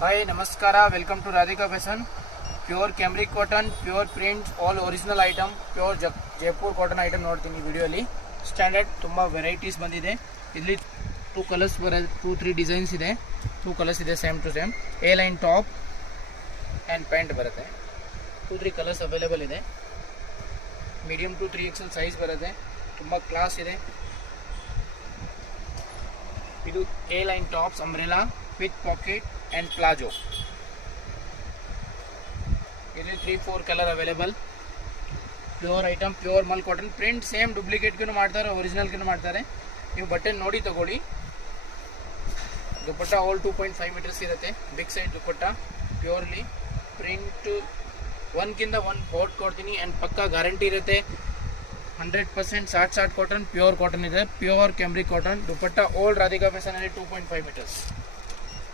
Hi, Namaskara. Welcome to Radhika Fashion. Pure Cambric cotton, pure print, all original item, pure Jaipur cotton item ನೋಡ್ತೀನಿ ವಿಡಿಯೋಲಿ. Standard ತುಂಬ varieties ಬಂದಿದೆ. ಇಲ್ಲಿ 2 colours ಬರೋದು, 2-3 designs ಇದೆ. 2 colours ಇದೆ same to same. A line top and pant ಬರುತ್ತೆ. 2-3 colours available ಇದೆ. ಮೀಡಿಯಮ್ ಟು 3XL ಸೈಜ್ ಬರುತ್ತೆ. ತುಂಬ ಕ್ಲಾಸ್ ಇದೆ. ಇದು A line tops umbrella with pocket and plazo. ಇಲ್ಲಿ 3-4 colour available. Pure item, pure mul cotton print, same ಡೂಪ್ಲಿಕೇಟ್ಗೂ ಮಾಡ್ತಾರೆ, ಒರಿಜಿನಲ್ಗೂ ಮಾಡ್ತಾರೆ. ನೀವು ಬಟ್ಟೆ ನೋಡಿ ತಗೊಳ್ಳಿ. ದುಪ್ಪಟ್ಟ ಆಲ್ 2.5 ಮೀಟರ್ಸ್ ಇರುತ್ತೆ. Big side dupatta, purely print, ಒಂದ್ಕಿಂತ ಒಂದು ಕೋಟ್ ಕೊಡ್ತೀನಿ ಆ್ಯಂಡ್ ಪಕ್ಕಾ ಗ್ಯಾರಂಟಿ ಇರುತ್ತೆ. 100% ಸಾಟ್ ಕಾಟನ್, ಪ್ಯೂರ್ ಕಾಟನ್ ಇದೆ, ಪ್ಯೂರ್ ಕ್ಯಾಮ್ರಿಕ್ ಕಾಟನ್ ದುಪ್ಪಟ್ಟ. ಓಲ್ಡ್ ರಾಧಿಕಾ ಫ್ಯಾಷನ್ ಅಲ್ಲಿ 2.5 ಮೀಟರ್ಸ್.